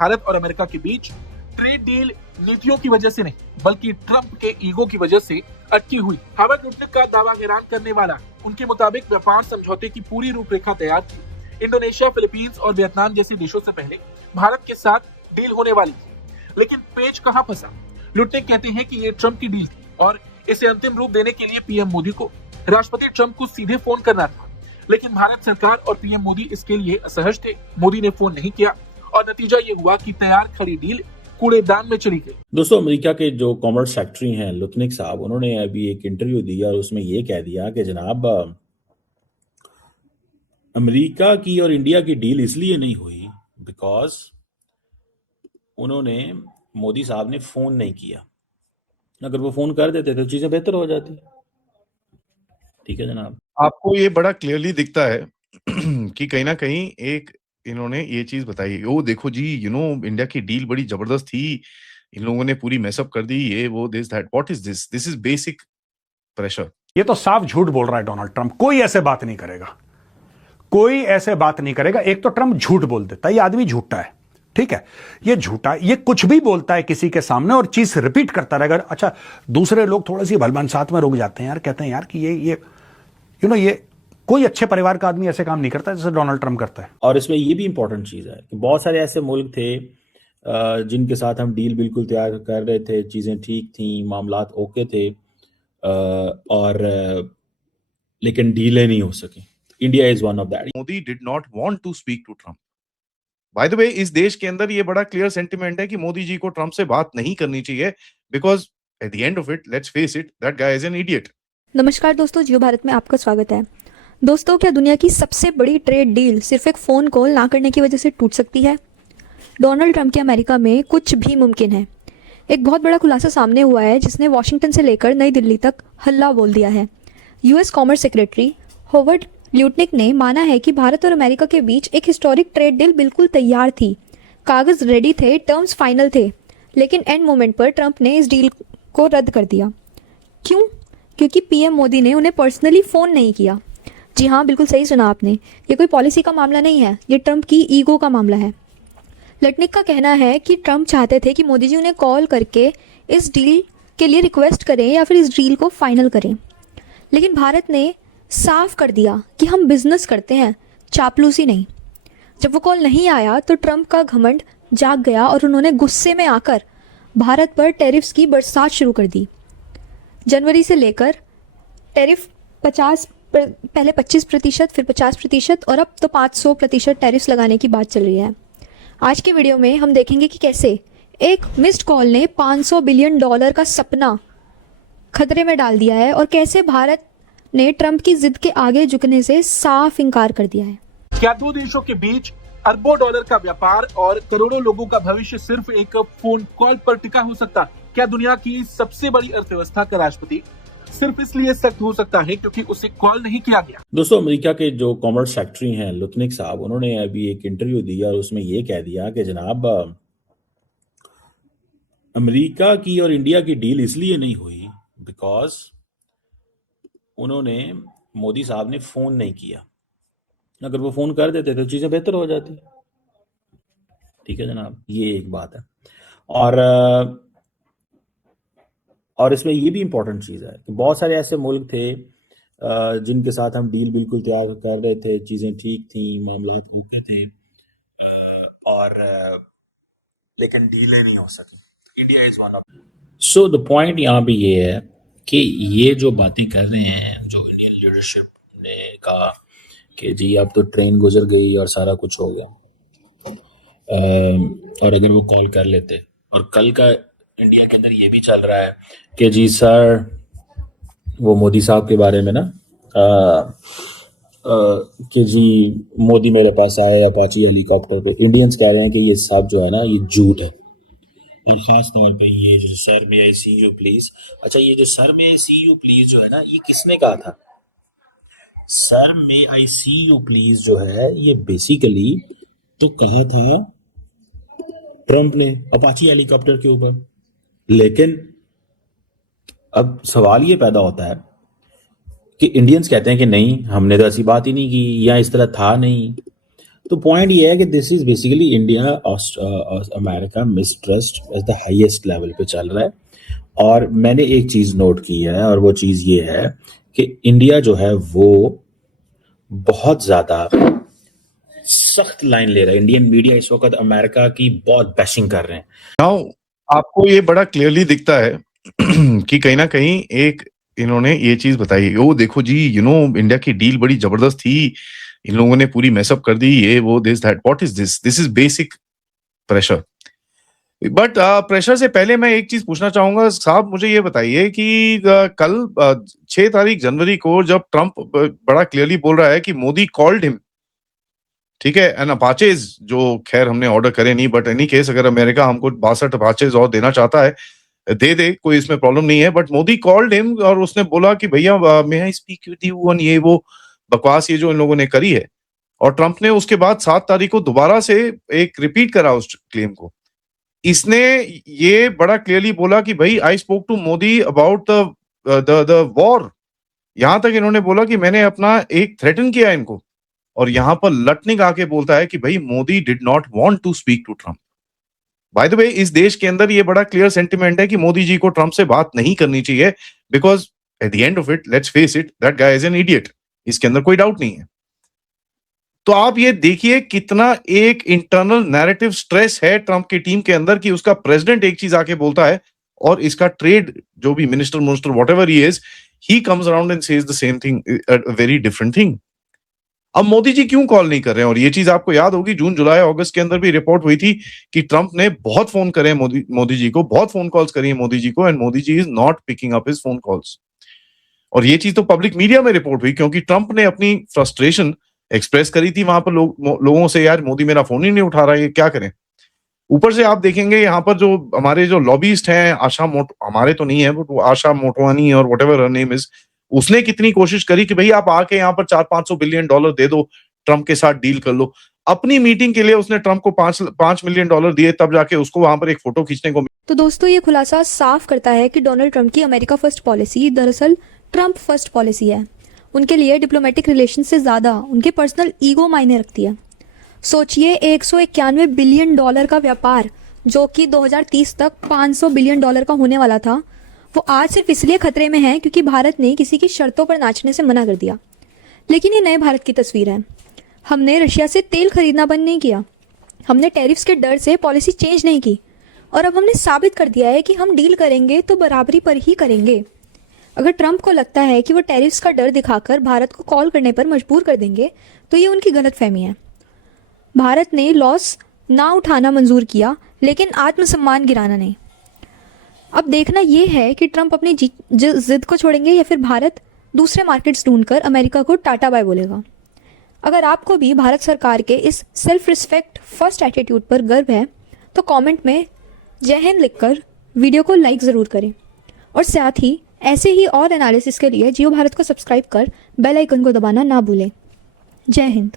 भारत और अमेरिका के बीच trade deal नीतियों की वजह से नहीं बल्कि ट्रंप के ईगो की वजह से अटकी हुई। हावर्ड लुटनिक का दावा हैरान करने वाला। उनके मुताबिक व्यापार समझौते की पूरी रूपरेखा तैयार थी। इंडोनेशिया, फिलीपींस और वियतनाम जैसे देशों से पहले भारत के साथ डील होने वाली थी, लेकिन पेच कहां फंसा? लुटनिक कहते हैं कि ये ट्रंप की डील थी और इसे अंतिम रूप देने के लिए पीएम मोदी को राष्ट्रपति ट्रंप को सीधे फोन करना था, लेकिन भारत सरकार और पीएम मोदी इसके लिए असहज थे। मोदी ने फोन नहीं किया और नतीजा ये हुआ कि तैयार खड़ी डील कूड़ेदान में चली गई। दोस्तों, अमेरिका के जो कॉमर्स सेक्रेटरी हैं लुटनिक साहब, उन्होंने अभी एक इंटरव्यू दिया और उसमें ये कह दिया कि जनाब अमेरिका की और इंडिया की डील इसलिए नहीं हुई बिकॉज उन्होंने मोदी साहब ने फोन नहीं किया। अगर वो फोन कर देते तो चीजें बेहतर हो जाती। ठीक है जनाब, आपको ये बड़ा क्लियरली दिखता है कि कहीं ना कहीं एक इन्होंने ये चीज बताई, ओ देखो जी, इंडिया की डील बड़ी जबरदस्त थी, इन लोगों ने पूरी मेसअप कर दी, ये वो this that. What is this? This is basic pressure. ये तो साफ झूठ बोल रहा है डोनाल्ड ट्रंप। कोई ऐसे बात नहीं करेगा, कोई ऐसे बात नहीं करेगा। एक तो ट्रंप झूठ बोल देता है, ये आदमी झूठा है, ठीक है, ये झूठा, ये कुछ भी बोलता है किसी के सामने और चीज रिपीट करता रहेगा। अच्छा, दूसरे लोग थोड़ी सी भलमान साथ में रुक जाते हैं यार, कहते हैं यार कि ये कोई अच्छे परिवार का आदमी ऐसे काम नहीं करता जैसे डोनाल्ड ट्रंप करता है। और इसमें ये भी इंपॉर्टेंट चीज है कि बहुत सारे ऐसे मुल्क थे जिनके साथ हम डील बिल्कुल तैयार कर रहे थे, चीजें ठीक थी, मामलात ओके थे, लेकिन डीलें नहीं हो सकी। India is one of that. Modi did not want to speak to Trump. By the way, इस देश के अंदर ये बड़ा क्लियर सेंटिमेंट है कि मोदी जी को ट्रंप से बात नहीं करनी चाहिए, because at the end of it, let's face it, that guy is an idiot. नमस्कार दोस्तों, जियो भारत में आपका स्वागत है। दोस्तों, क्या दुनिया की सबसे बड़ी ट्रेड डील सिर्फ एक फ़ोन कॉल ना करने की वजह से टूट सकती है? डोनाल्ड ट्रंप के अमेरिका में कुछ भी मुमकिन है। एक बहुत बड़ा खुलासा सामने हुआ है जिसने वॉशिंगटन से लेकर नई दिल्ली तक हल्ला बोल दिया है। यूएस कॉमर्स सेक्रेटरी हावर्ड ल्यूटनिक ने माना है कि भारत और अमेरिका के बीच एक हिस्टोरिक ट्रेड डील बिल्कुल तैयार थी, कागज़ रेडी थे, टर्म्स फाइनल थे, लेकिन एंड मोमेंट पर ट्रंप ने इस डील को रद्द कर दिया। क्यों? क्योंकि पीएम मोदी ने उन्हें पर्सनली फ़ोन नहीं किया। जी हाँ, बिल्कुल सही सुना आपने। ये कोई पॉलिसी का मामला नहीं है, ये ट्रंप की ईगो का मामला है। लटनिक का कहना है कि ट्रंप चाहते थे कि मोदी जी उन्हें कॉल करके इस डील के लिए रिक्वेस्ट करें या फिर इस डील को फाइनल करें, लेकिन भारत ने साफ कर दिया कि हम बिजनेस करते हैं, चापलूसी नहीं। जब वो कॉल नहीं आया तो ट्रंप का घमंड जाग गया और उन्होंने गुस्से में आकर भारत पर टैरिफ्स की बरसात शुरू कर दी। जनवरी से लेकर टैरिफ पहले 25%, फिर 50% और अब तो 500% टैरिफ्स लगाने की बात चल रही है। आज के वीडियो में हम देखेंगे कि कैसे एक मिस्ड कॉल ने $500 बिलियन का सपना खतरे में डाल दिया है और कैसे भारत ने ट्रंप की जिद के आगे झुकने से साफ इनकार कर दिया है। क्या दो देशों के बीच अरबों डॉलर का व्यापार और करोड़ों लोगों का भविष्य सिर्फ एक फोन कॉल पर टिका हो सकता? क्या दुनिया की सबसे बड़ी अर्थव्यवस्था का राष्ट्रपति सिर्फ इसलिए सख्त हो सकता है क्योंकि उसे कॉल नहीं किया गया? दोस्तों, अमेरिका के जो कॉमर्स सेक्रेटरी हैं लुटनिक साहब, उन्होंने अभी एक इंटरव्यू दिया और उसमें ये कह दिया कि जनाब अमेरिका की और इंडिया की डील इसलिए नहीं हुई बिकॉज उन्होंने मोदी साहब ने फोन नहीं किया। अगर वो फोन कर देते तो चीजें बेहतर हो जाती। ठीक है जनाब, ये एक बात है। और इसमें ये भी इंपॉर्टेंट चीज है कि बहुत सारे ऐसे मुल्क थे जिनके साथ हम डील बिल्कुल तैयार कर रहे थे, चीजें ठीक थी, मामलात ओके थे, लेकिन डीलें नहीं हो सकी। India is one of. So the point यहाँ पे ये है कि ये जो बातें कर रहे हैं, जो इंडियन लीडरशिप ने कहा कि जी अब तो ट्रेन गुजर गई और सारा कुछ हो गया, और अगर वो कॉल कर लेते, और कल का इंडिया के अंदर ये भी चल रहा है कि जी सर, वो मोदी साहब के बारे में ना कि जी मोदी मेरे पास आए अपाची हेलीकॉप्टर पे। इंडियंस कह रहे हैं कि ये सब जो है ना ये झूठ है, और ख़ास तौर पे ये जो sir may I see you please. अच्छा, ये जो sir may I see you please जो है ना, ये किसने कहा था? Sir may I see you please जो है ये बेसिकली तो कहा था ट्रंप ने अपाची हेलीकॉप्टर के ऊपर। लेकिन अब सवाल ये पैदा होता है कि इंडियंस कहते हैं कि नहीं, हमने तो ऐसी बात ही नहीं की, या इस तरह था नहीं। तो पॉइंट ये है कि this is basically India America mistrust at the highest level पे चल रहा है। और मैंने एक चीज नोट की है और वो चीज ये है कि इंडिया जो है वो बहुत ज्यादा सख्त लाइन ले रहा है। इंडियन मीडिया इस वक्त अमेरिका की बहुत बैशिंग कर रहे हैं। नाउ आपको ये बड़ा क्लियरली दिखता है कि कहीं ना कहीं एक इन्होंने ये चीज बताई, ओ देखो जी इंडिया की डील बड़ी जबरदस्त थी, इन लोगों ने पूरी मेसअप कर दी, ये वो this that. What is this is basic pressure. But pressure से पहले मैं एक चीज पूछना चाहूंगा साहब, मुझे ये बताइए कि कल 6 तारीख जनवरी को जब ट्रंप बड़ा क्लियरली बोल रहा है कि मोदी कॉल्ड हिम, ठीक है, एंड अपाचेज जो खैर हमने ऑर्डर करे नहीं, बट एनी केस अगर अमेरिका हमको 62 अपाचेज और देना चाहता है दे, कोई इसमें प्रॉब्लम नहीं है। बट मोदी कॉल्ड हिम और उसने बोला कि भैया may I speak with you on ये वो बकवास ये जो इन लोगों ने करी है। और ट्रंप ने उसके बाद 7 तारीख को दोबारा से एक रिपीट करा उस क्लेम को। इसने ये बड़ा क्लियरली बोला कि भाई I spoke to Modi about the war. यहां तक इन्होंने बोला कि मैंने अपना एक थ्रेटन किया इनको, और यहां पर लटनिक आके बोलता है कि भाई Modi did not want to speak to Trump. By the way इस देश के अंदर ये बड़ा क्लियर सेंटिमेंट है कि मोदी जी को ट्रंप से बात नहीं करनी चाहिए, because at the end of it let's face it that guy is an idiot, इसके अंदर कोई डाउट नहीं है। तो आप ये देखिए कितना एक इंटरनल नैरेटिव स्ट्रेस है ट्रंप की टीम के अंदर कि उसका प्रेसिडेंट एक चीज आके बोलता है और इसका ट्रेड जो भी minister whatever he is, he comes around and says the same thing, a very different thing. अब मोदी जी क्यों कॉल नहीं कर रहे हैं? और ये चीज आपको याद होगी जून जुलाई अगस्त के अंदर भी रिपोर्ट हुई थी कि ट्रंप ने बहुत फोन करे मोदी जी को, बहुत फोन कॉल्स करी है मोदी जी को, and Modi ji is not picking up his phone calls. और ये चीज तो पब्लिक मीडिया में रिपोर्ट हुई क्योंकि ट्रंप ने अपनी फ्रस्ट्रेशन एक्सप्रेस करी थी वहां पर लोगों से, यार मोदी मेरा फोन ही नहीं उठा रहा है, ये क्या करें। ऊपर से आप देखेंगे यहाँ पर जो हमारे जो लॉबीस्ट हैं, हमारे तो नहीं है बट वो आशा मोटवानी और व्हाटएवर हर नेम इज, उसने कितनी कोशिश करी कि भाई आप आके यहाँ पर $400-500 बिलियन दे दो, ट्रंप के साथ डील कर लो। अपनी मीटिंग के लिए उसने ट्रंप को $5 मिलियन दिए, तब जाके उसको वहां पर एक फोटो खींचने को। तो दोस्तों ये खुलासा साफ करता है कि डोनाल्ड ट्रंप की अमेरिका फर्स्ट पॉलिसी दरअसल ट्रंप फर्स्ट पॉलिसी है। उनके लिए डिप्लोमेटिक रिलेशन से ज़्यादा उनके पर्सनल ईगो मायने रखती है। सोचिए $191 बिलियन का व्यापार जो कि 2030 तक $500 बिलियन का होने वाला था, वो आज सिर्फ इसलिए खतरे में है क्योंकि भारत ने किसी की शर्तों पर नाचने से मना कर दिया। लेकिन ये नए भारत की तस्वीर है। हमने रशिया से तेल खरीदना बंद नहीं किया, हमने टैरिफ्स के डर से पॉलिसी चेंज नहीं की, और अब हमने साबित कर दिया है कि हम डील करेंगे तो बराबरी पर ही करेंगे। अगर ट्रंप को लगता है कि वो टैरिफ्स का डर दिखाकर भारत को कॉल करने पर मजबूर कर देंगे तो ये उनकी गलतफहमी है। भारत ने लॉस ना उठाना मंजूर किया लेकिन आत्मसम्मान गिराना नहीं। अब देखना ये है कि ट्रंप अपनी जिद को छोड़ेंगे या फिर भारत दूसरे मार्केट्स ढूंढकर अमेरिका को टाटा बाय बोलेगा। अगर आपको भी भारत सरकार के इस सेल्फ रिस्पेक्ट फर्स्ट एटीट्यूड पर गर्व है तो कमेंट में जय हिंद लिखकर वीडियो को लाइक ज़रूर करें, और साथ ही ऐसे ही और एनालिसिस के लिए जियो भारत को सब्सक्राइब कर बेल आइकन को दबाना ना भूलें। जय हिंद।